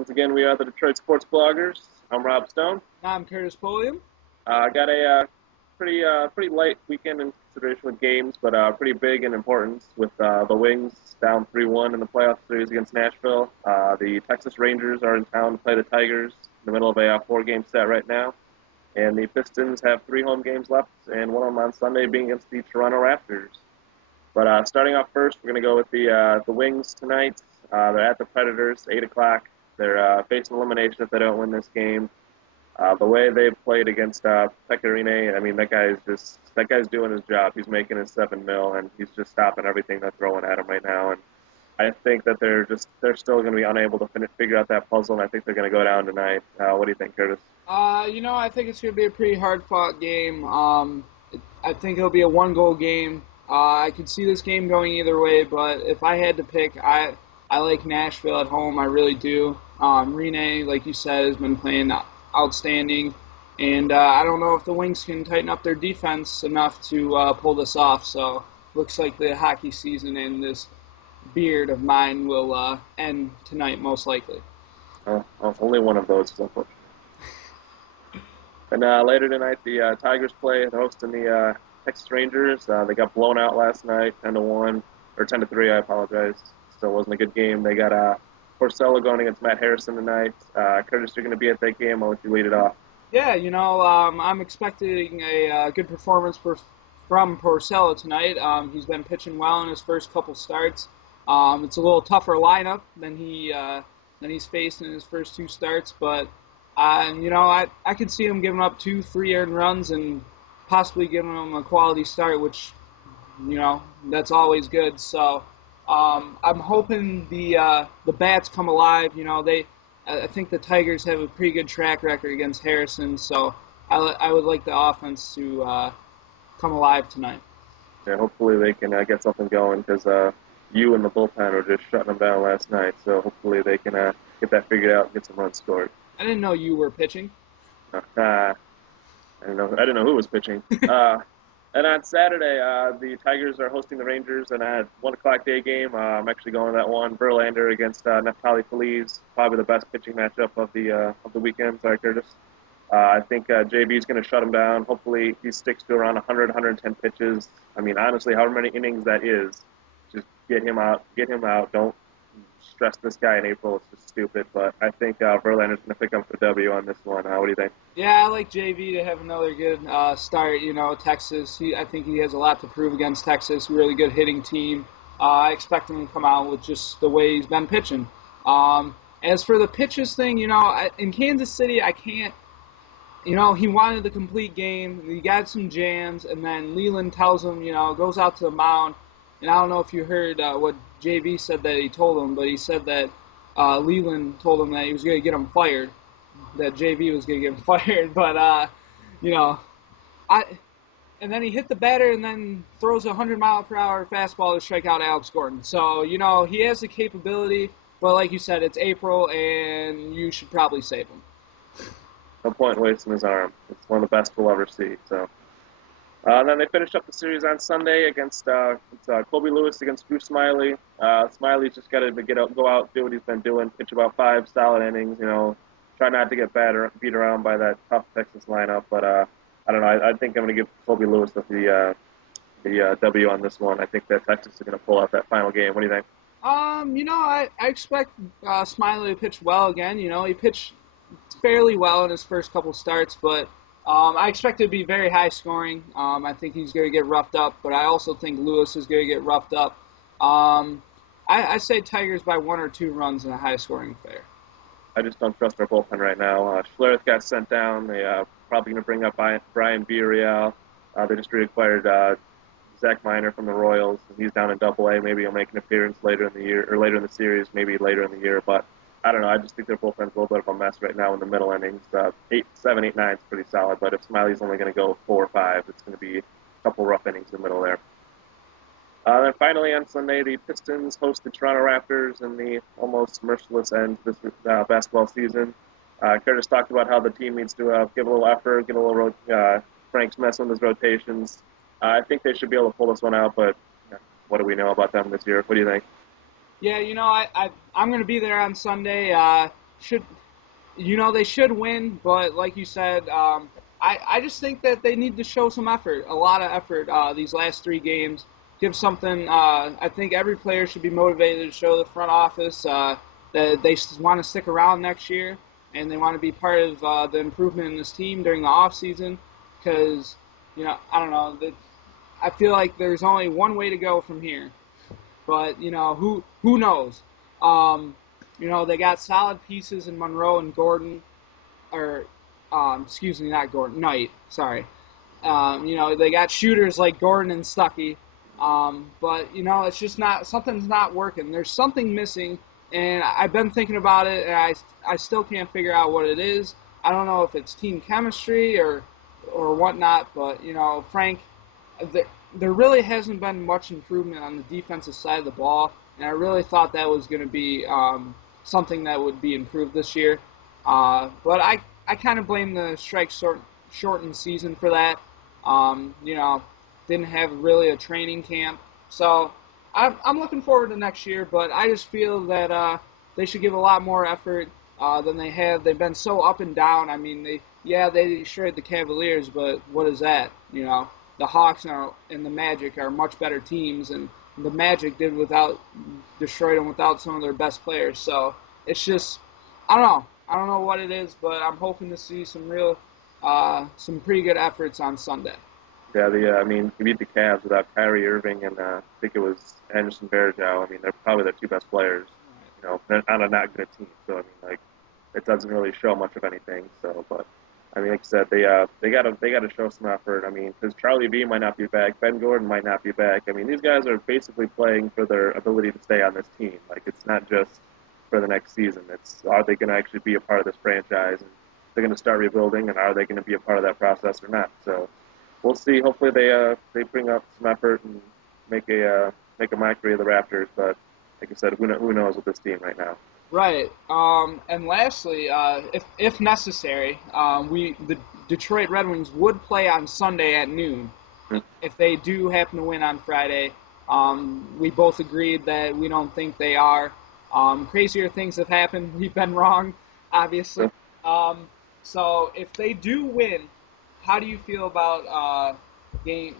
Once again, we are the Detroit Sports Bloggers. I'm Rob Stone. I'm Curtis Polium. Got a pretty light weekend in consideration with games, but pretty big in importance with the Wings down 3-1 in the playoff series against Nashville. The Texas Rangers are in town to play the Tigers in the middle of a four-game set right now. And the Pistons have 3 home games left, and one of them on Sunday being against the Toronto Raptors. But starting off first, we're going to go with the Wings tonight. They're at the Predators, 8 o'clock. They're facing elimination if they don't win this game. The way they've played against Pecorine, I mean, that guy's doing his job. He's making his $7 million, and he's just stopping everything they're throwing at him right now. And I think that they're still going to be unable to figure out that puzzle, and I think they're going to go down tonight. What do you think, Curtis? I think it's going to be a pretty hard-fought game. I think it'll be a one-goal game. I could see this game going either way, but if I had to pick, I like Nashville at home. I really do. Rene, like you said, has been playing outstanding, and I don't know if the Wings can tighten up their defense enough to pull this off. So looks like the hockey season and this beard of mine will end tonight, most likely. Only one of those is unfortunate. And later tonight, the Tigers play. They're hosting the Texas Rangers. They got blown out last night, 10-1 or 10-3. I apologize. Still wasn't a good game. They got Porcello going against Matt Harrison tonight. Curtis, you're going to be at that game. I'll let you lead it off. Yeah, I'm expecting a good performance from Porcello tonight. He's been pitching well in his first couple starts. It's a little tougher lineup than he's faced in his first 2 starts, but I could see him giving up 2-3 earned runs and possibly giving him a quality start, which that's always good. So I'm hoping the bats come alive. I think the Tigers have a pretty good track record against Harrison, so I would like the offense to come alive tonight. Yeah, hopefully they can get something going because you and the bullpen were just shutting them down last night. So hopefully they can get that figured out and get some runs scored. I didn't know you were pitching. I didn't know who was pitching. And on Saturday, the Tigers are hosting the Rangers, and at 1 o'clock day game, I'm actually going to that one. Verlander against Neftali Feliz, probably the best pitching matchup of the weekend. Sorry, Curtis. I think JB is going to shut him down. Hopefully, he sticks to around 100, 110 pitches. I mean, honestly, however many innings that is, just get him out. Don't stress this guy in April. It's just stupid. But I think Verlander's going to pick up the W on this one. What do you think? Yeah, I like JV to have another good start. Texas, I think he has a lot to prove against Texas. Really good hitting team. I expect him to come out with just the way he's been pitching. As for the pitches thing, in Kansas City, I can't. He wanted the complete game. He got some jams, and then Leland tells him, goes out to the mound. And I don't know if you heard what JV said that he told him, but he said that Leland told him that he was going to get him fired, that JV was going to get him fired. But, and then he hit the batter and then throws a 100-mile-per-hour fastball to strike out Alex Gordon. So, he has the capability, but like you said, it's April, and you should probably save him. No point wasting his arm. It's one of the best we'll ever see, so. And then they finished up the series on Sunday against Colby Lewis against Drew Smyly. Smyly's just got to go out, do what he's been doing, pitch about 5 solid innings. Try not to get beat around by that tough Texas lineup. But I don't know. I think I'm going to give Colby Lewis the W on this one. I think that Texas is going to pull out that final game. What do you think? I expect Smyly to pitch well again. He pitched fairly well in his first couple starts, but. I expect it to be very high scoring. I think he's going to get roughed up, but I also think Lewis is going to get roughed up. I say Tigers by 1 or 2 runs in a high scoring affair. I just don't trust our bullpen right now. Schlereth got sent down. They probably going to bring up Brian Villarreal. They just reacquired Zach Miner from the Royals. He's down in Double-A. Maybe he'll make an appearance later in the year or later in the series, maybe later in the year, but. I don't know. I just think their bullpen's a little bit of a mess right now in the middle innings. 7, 8, 9 is pretty solid, but if Smyly's only going to go 4 or 5, it's going to be a couple rough innings in the middle there. Then finally on Sunday, the Pistons host the Toronto Raptors in the almost merciless end of this basketball season. Curtis talked about how the team needs to give a little effort, get a little Frank's messing with his rotations. I think they should be able to pull this one out, but what do we know about them this year? What do you think? Yeah, I'm going to be there on Sunday. should, they should win, but like you said, I just think that they need to show some effort, a lot of effort, these last 3 games. Give something. I think every player should be motivated to show the front office that they want to stick around next year and they want to be part of the improvement in this team during the off season. Because I don't know. I feel like there's only one way to go from here. But who knows? They got solid pieces in Monroe and Gordon, or excuse me, not Gordon, Knight. Sorry. They got shooters like Gordon and Stuckey. But it's just something's not working. There's something missing, and I've been thinking about it, and I still can't figure out what it is. I don't know if it's team chemistry or whatnot, but Frank, there really hasn't been much improvement on the defensive side of the ball, and I really thought that was going to be something that would be improved this year. But I kind of blame the strike shortened season for that. Didn't have really a training camp. So I'm looking forward to next year, but I just feel that they should give a lot more effort than they have. They've been so up and down. I mean, they destroyed the Cavaliers, but what is that? The Hawks and the Magic are much better teams, and the Magic destroyed them without some of their best players. So it's just, I don't know. I don't know what it is, but I'm hoping to see some pretty good efforts on Sunday. Yeah, you beat the Cavs without Kyrie Irving and I think it was Anderson Varejao. I mean, they're probably the 2 best players. They're on a not good team. So it doesn't really show much of anything. So, but like you said, they got to show some effort. Because Charlie V might not be back, Ben Gordon might not be back. These guys are basically playing for their ability to stay on this team. It's not just for the next season. It's, are they going to actually be a part of this franchise? And they're going to start rebuilding, and are they going to be a part of that process or not? So we'll see. Hopefully they bring up some effort and make a mockery of the Raptors. But like I said, who knows with this team right now? Right. And lastly, if necessary, the Detroit Red Wings would play on Sunday at noon. If they do happen to win on Friday. We both agreed that we don't think they are. Crazier things have happened. We've been wrong, obviously. So if they do win, how do you feel about Game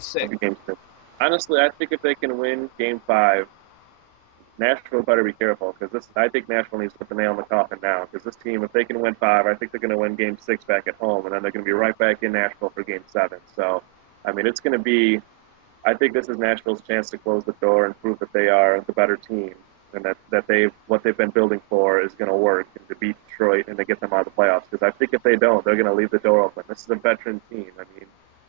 6? Game 6. Honestly, I think if they can win Game 5, Nashville better be careful because I think Nashville needs to put the nail in the coffin now because this team, if they can win 5, I think they're going to win Game 6 back at home, and then they're going to be right back in Nashville for Game 7. So, it's going to be. I think this is Nashville's chance to close the door and prove that they are the better team and that what they've been building for is going to work and to beat Detroit and to get them out of the playoffs. Because I think if they don't, they're going to leave the door open. This is a veteran team.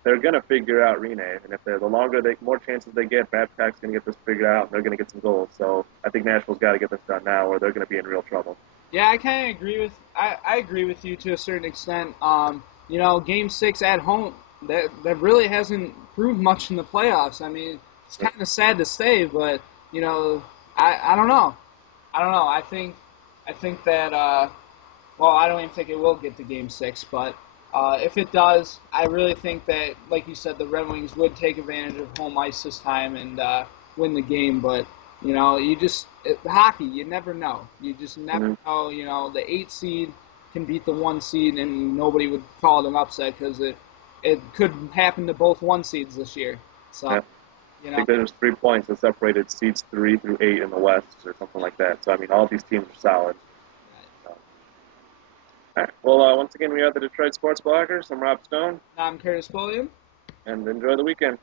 They're going to figure out Rene, and if more chances they get, Babcock's going to get this figured out, and they're going to get some goals. So I think Nashville's got to get this done now, or they're going to be in real trouble. Yeah, I kind of agree with. I agree with you to a certain extent. Game 6 at home, that really hasn't proved much in the playoffs. It's kind of sad to say, but I don't know. I think that I don't even think it will get to Game 6, but. If it does, I really think that, like you said, the Red Wings would take advantage of home ice this time and win the game. But, hockey, you never know. You just never know. The 8 seed can beat the 1 seed, and nobody would call it an upset because it could happen to both 1 seeds this year. So, I think there's 3 points that separated seeds 3 through 8 in the West or something like that. So, all these teams are solid. All right. Well, once again, we are the Detroit Sports Bloggers. I'm Rob Stone. I'm Curtis Pulliam. And enjoy the weekend.